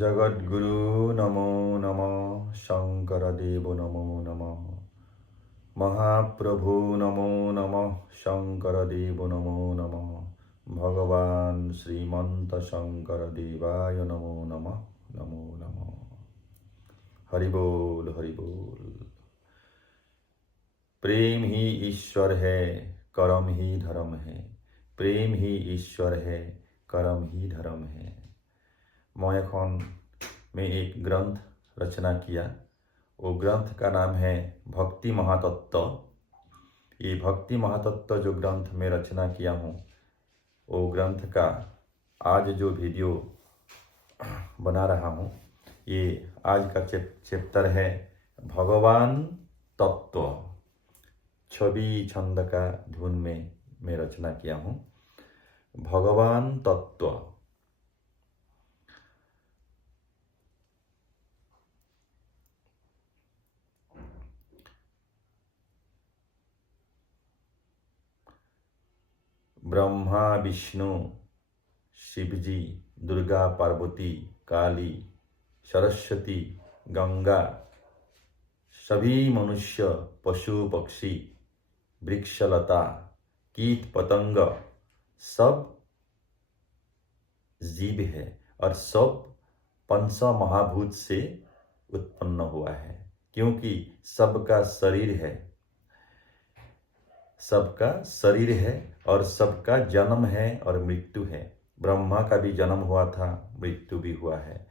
जगद्गुरु नमो नमः, शंकरदेव नमो नमः, महाप्रभु नमो नमः, शंकरदेव नमो नमः, भगवान श्रीमंत शंकर देवाय नमो नमः, नमो नमः। हरि बोल हरि बोल। प्रेम ही ईश्वर है, कर्म ही धर्म है। प्रेम ही ईश्वर है, कर्म ही धर्म है। मैं में एक ग्रंथ रचना किया। वो ग्रंथ का नाम है भक्ति महातत्व। ये भक्ति महातत्व जो ग्रंथ में रचना किया हूँ, वो ग्रंथ का आज जो वीडियो बना रहा हूँ, ये आज का चैप्टर है भगवान तत्व। छवि छंद का धुन में मैं रचना किया हूँ। भगवान तत्व। ब्रह्मा विष्णु शिवजी, दुर्गा पार्वती, काली, सरस्वती, गंगा, सभी मनुष्य, पशु पक्षी, वृक्षलता, कीट पतंग, सब जीव है और सब पंच महाभूत से उत्पन्न हुआ है, क्योंकि सबका शरीर है, सबका शरीर है और सबका जन्म है और मृत्यु है। ब्रह्मा का भी जन्म हुआ था, मृत्यु भी हुआ है,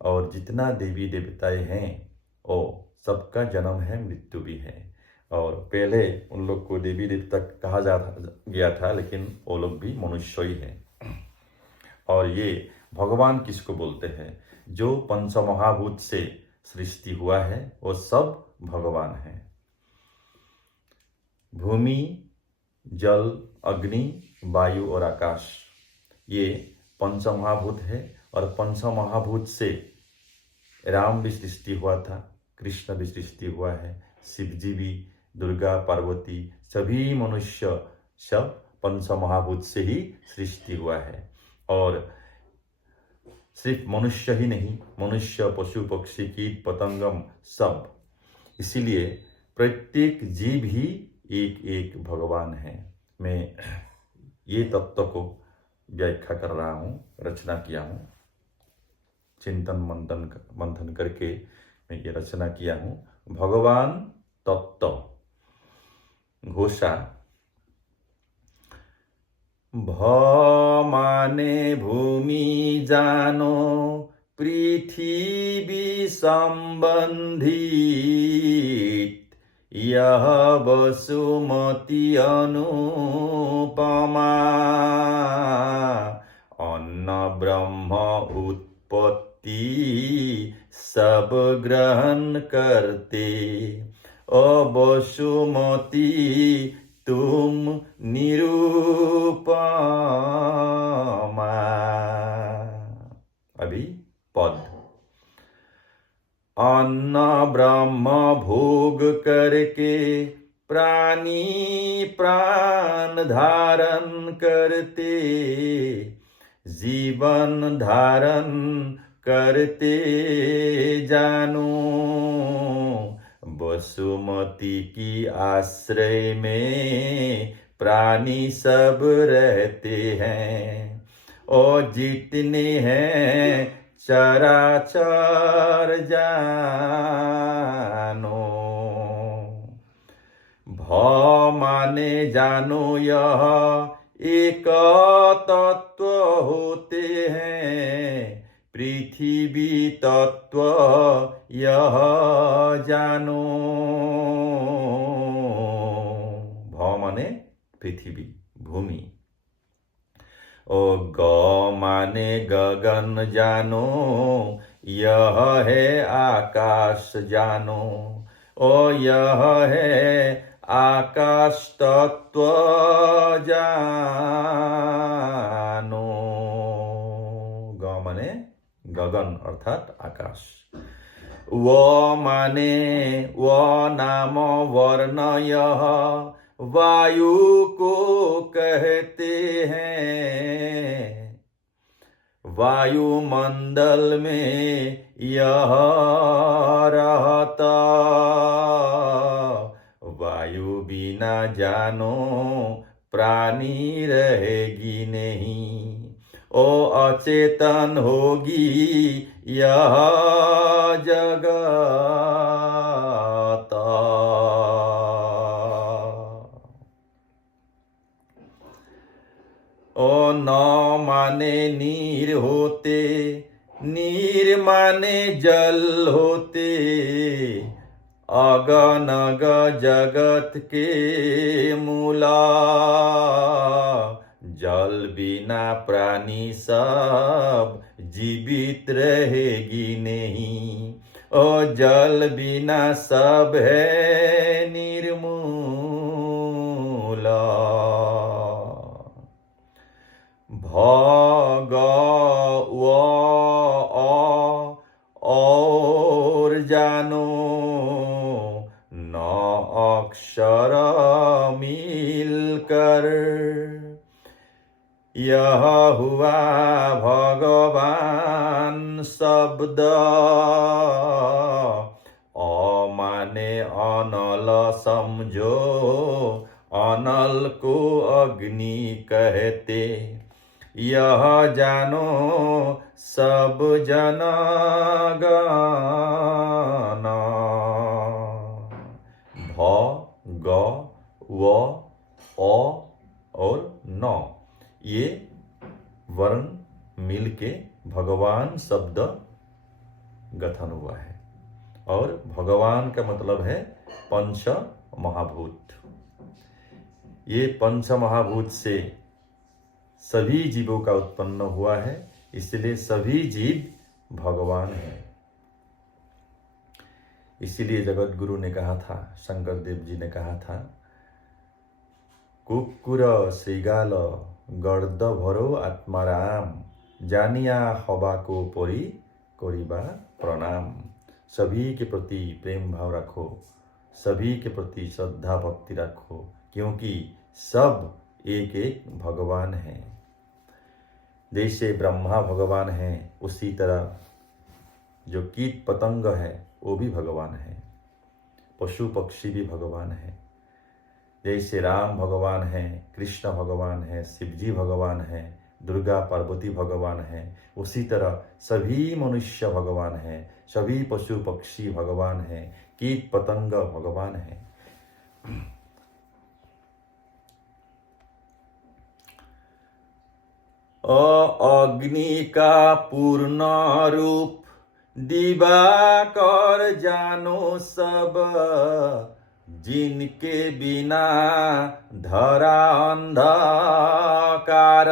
और जितना देवी देवताएं हैं वो सबका जन्म है, मृत्यु भी है। और पहले उन लोग को देवी देवता कहा जा गया था, लेकिन वो लोग भी मनुष्य ही है। और ये भगवान किसको बोलते हैं? जो पंच महाभूत से सृष्टि हुआ है वो सब भगवान है। भूमि, जल, अग्नि, वायु और आकाश, ये पंच महाभूत है। और पंच महाभूत से राम भी सृष्टि हुआ था, कृष्ण भी सृष्टि हुआ है, शिव जी भी, दुर्गा पार्वती, सभी मनुष्य सब पंच महाभूत से ही सृष्टि हुआ है। और सिर्फ मनुष्य ही नहीं, मनुष्य, पशु पक्षी, कीट पतंगम सब। इसीलिए प्रत्येक जीव ही एक एक भगवान है। मैं ये तत्व को व्याख्या कर रहा हूँ, रचना किया हूँ, चिंतन मंथन करके मैं ये रचना किया हूँ। भगवान तत्व। घोषा। भ माने भूमि जानो, पृथ्वी संबंधित, यह वसुमती अनुपमा, अन्न ब्रह्म उत्पत्ति सब ग्रहण करते, ओ वसुमती तुम निरूपमा। अभी पद। अन्न ब्रह्म भोग करके प्राणी प्राण धारण करते, जीवन धारण करते जानो, वसुमती की आश्रय में प्राणी सब रहते हैं, और जितने हैं चराचर जानो। भ माने जानो यह एक तत्व होते हैं, पृथ्वी तत्व यह जानो। भ माने पृथ्वी, भूमि। ओ ग माने गगन जानो, यह है आकाश जानो, ओ यह है आकाश तत्व जानो। ग माने गगन अर्थात आकाश। व माने व नाम वर्ण, यह वायु को कहते हैं, वायुमंडल में यह रहता, वायु बिना जानो प्राणी रहेगी नहीं। ओ अचेतन होगी यह जगत, ओ न माने नीर होते, नीर माने जल होते, अगनग जगत के मूला, जल बिना प्राणी सब जीवित रहेगी नहीं। ओ जल बिना सब है निर्मूला। भगव और जानो, न अक्षर मिलकर, यह हुआ भगवान शब्द। अमाने अनल समझो, अनल को अग्नि कहते, यह जानो सब जन गण। भ ग व अ और न, ये वर्ण मिलके भगवान शब्द गठन हुआ है। और भगवान का मतलब है पंच महाभूत। ये पंच महाभूत से सभी जीवों का उत्पन्न हुआ है, इसलिए सभी जीव भगवान हैं। इसीलिए जगत गुरु ने कहा था, शंकर देव जी ने कहा था, कुकुर श्रीगाल गर्द भरो आत्माराम, जानिया हवा को परी करिबा प्रणाम। सभी के प्रति प्रेम भाव रखो, सभी के प्रति श्रद्धा भक्ति रखो, क्योंकि सब एक एक भगवान हैं। जैसे ब्रह्मा भगवान हैं, उसी तरह जो कीट पतंग है वो भी भगवान है, पशु पक्षी भी भगवान है। जैसे राम भगवान हैं, कृष्ण भगवान हैं, शिवजी भगवान हैं, दुर्गा पार्वती भगवान हैं, उसी तरह सभी मनुष्य भगवान हैं, सभी पशु पक्षी भगवान हैं, कीट पतंग भगवान हैं। अग्नि का पूर्ण रूप दिवाकर जानो सब, जिनके बिना धरा अंधकार,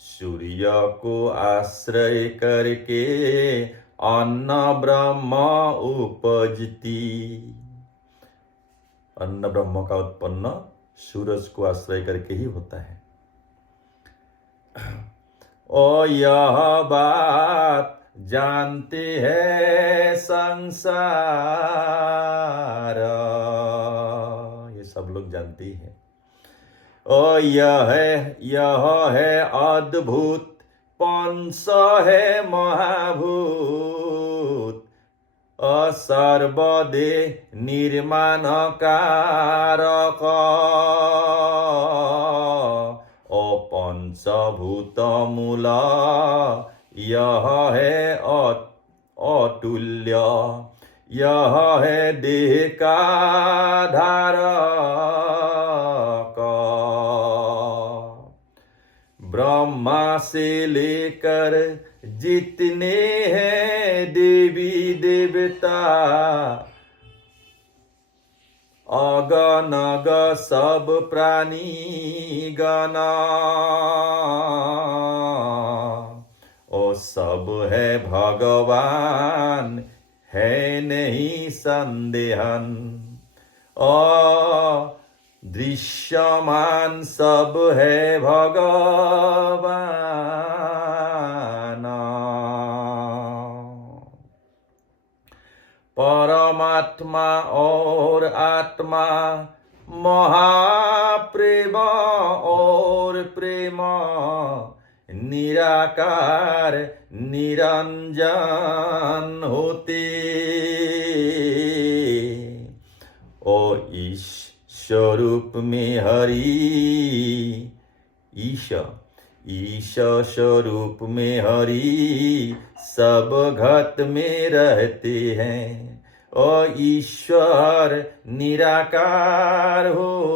सूर्य को आश्रय करके अन्न ब्रह्म उपजती। अन्न ब्रह्म का उत्पन्न सूरज को आश्रय करके ही होता है। ओ यह बात जानते हैं संसार, ये सब लोग जानते ही हैं। ओ यह है अद्भुत, पंच है महाभूत, सर्वदे निर्माण कारक, पंचभूत मूला, यह है अतुल्य, यह है देह का धारक। ब्रह्मा से लेकर जितने हैं देवी देवता, अगनग सब प्राणी गण, ओ सब है भगवान, है नहीं संदेहन। दृश्यमान सब है भगवान। परमात्मा और आत्मा, महाप्रेम और प्रेम, निराकार निरंजन होते। ओ ईश स्वरूप में हरि, ईश स्वरूप में हरि सब घट में रहते हैं। और ईश्वर निराकार होते।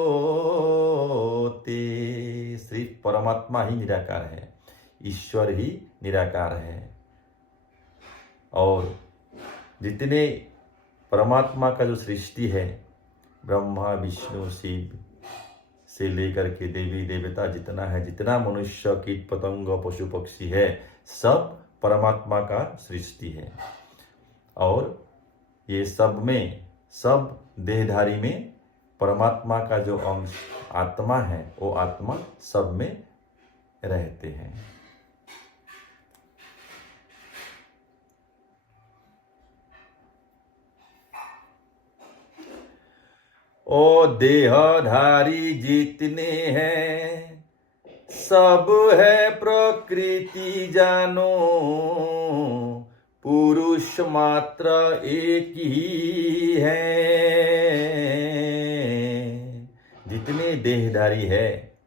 सिर्फ परमात्मा ही निराकार है, ईश्वर ही निराकार है। और जितने परमात्मा का जो सृष्टि है, ब्रह्मा विष्णु शिव से लेकर के देवी देवता जितना है, जितना मनुष्य कीट पतंग पशु पक्षी है, सब परमात्मा का सृष्टि है। और ये सब में, सब देहधारी में परमात्मा का जो अंश आत्मा है, वो आत्मा सब में रहते हैं। ओ देहधारी जितने हैं, सब है प्रकृति जानो, पुरुष मात्र एक ही है। जितने देहधारी है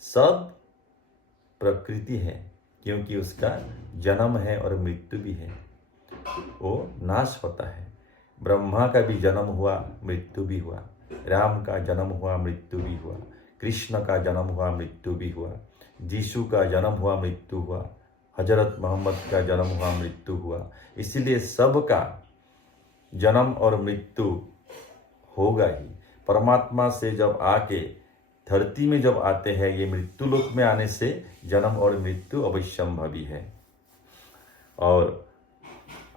सब प्रकृति है, क्योंकि उसका जन्म है और मृत्यु भी है, वो नाश होता है। ब्रह्मा का भी जन्म हुआ, मृत्यु भी हुआ। राम का जन्म हुआ, मृत्यु भी हुआ। कृष्ण का जन्म हुआ, मृत्यु भी हुआ। यीशु का जन्म हुआ, मृत्यु हुआ। हजरत मोहम्मद का जन्म हुआ, मृत्यु हुआ। इसीलिए सबका जन्म और मृत्यु होगा ही। परमात्मा से जब आके धरती में जब आते हैं, ये मृत्यु लोक में आने से जन्म और मृत्यु अवश्यंभावी है। और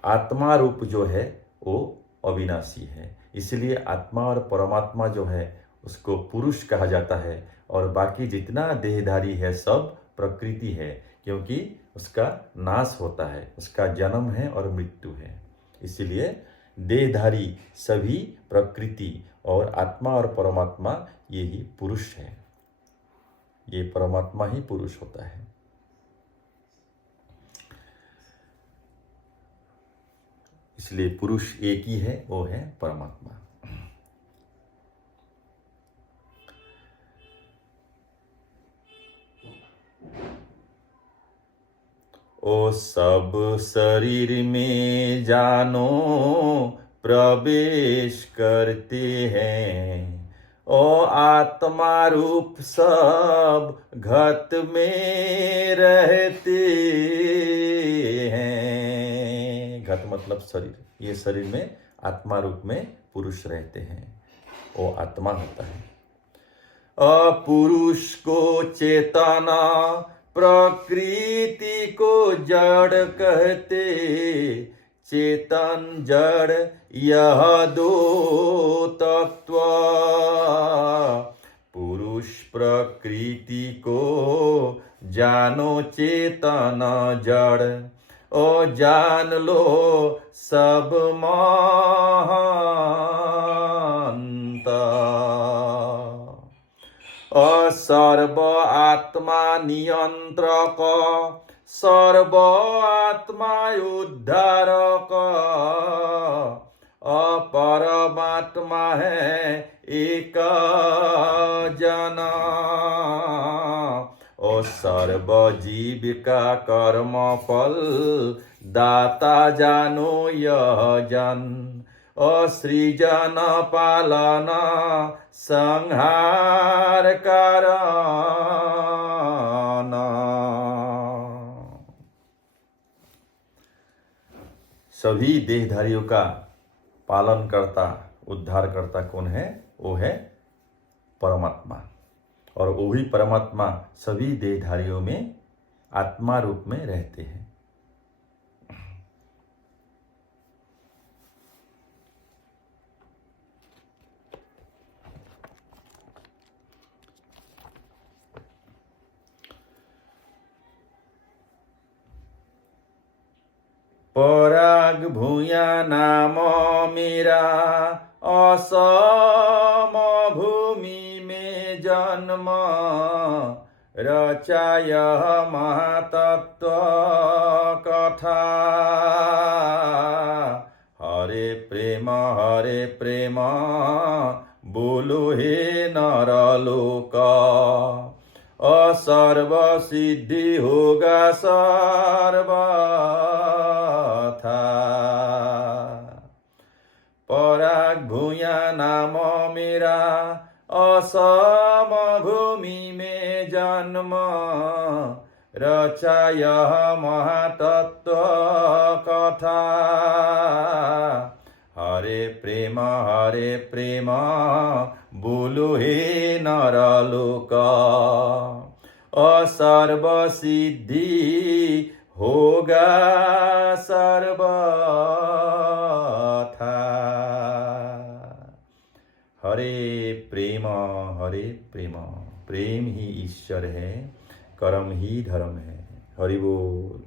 आत्मा रूप जो है वो अविनाशी है। इसलिए आत्मा और परमात्मा जो है उसको पुरुष कहा जाता है। और बाकी जितना देहधारी है सब प्रकृति है, क्योंकि उसका नाश होता है, उसका जन्म है और मृत्यु है। इसलिए देहधारी सभी प्रकृति, और आत्मा और परमात्मा ये ही पुरुष है। ये परमात्मा ही पुरुष होता है। इसलिए पुरुष एक ही है, वो है परमात्मा। ओ सब शरीर में जानो प्रवेश करते हैं, ओ आत्मा रूप सब घट में रहते हैं। घट मतलब शरीर, ये शरीर में आत्मा रूप में पुरुष रहते हैं, वो आत्मा होता है। अपुरुष को चेतना, प्रकृति को जड़ कहते। चेतन जड़ यह दो तत्व, पुरुष प्रकृति को जानो चेतन जड़। ओ जान लो सब महानता, सर्व आत्मा नियंत्रक, सर्व आत्मा उद्धारक। परमात्मा है एक जना, ओ सर्व जीव का कर्म फल दाता जानो यह जन। सृजन पालन संहार कारण। सभी देहधारियों का पालन करता, उद्धार करता कौन है? वो है परमात्मा। और वही परमात्मा सभी देहधारियों में आत्मा रूप में रहते हैं। पराग भूया नाम मेरा, असम भूमि में जन्म रचाय महातत्व कथा हरे प्रेम बोलो हे नरलोक सर्व सिद्धि होगा सर्वथा पराग भूया नाम मेरा असम भूमि में जन्म रचाय महातत्व कथा हरे प्रेम बोलो हे नरलोक सर्व सिद्धि होगा सर्वथा हरे प्रेम प्रेम ही ईश्वर है कर्म ही धर्म है हरि बोल।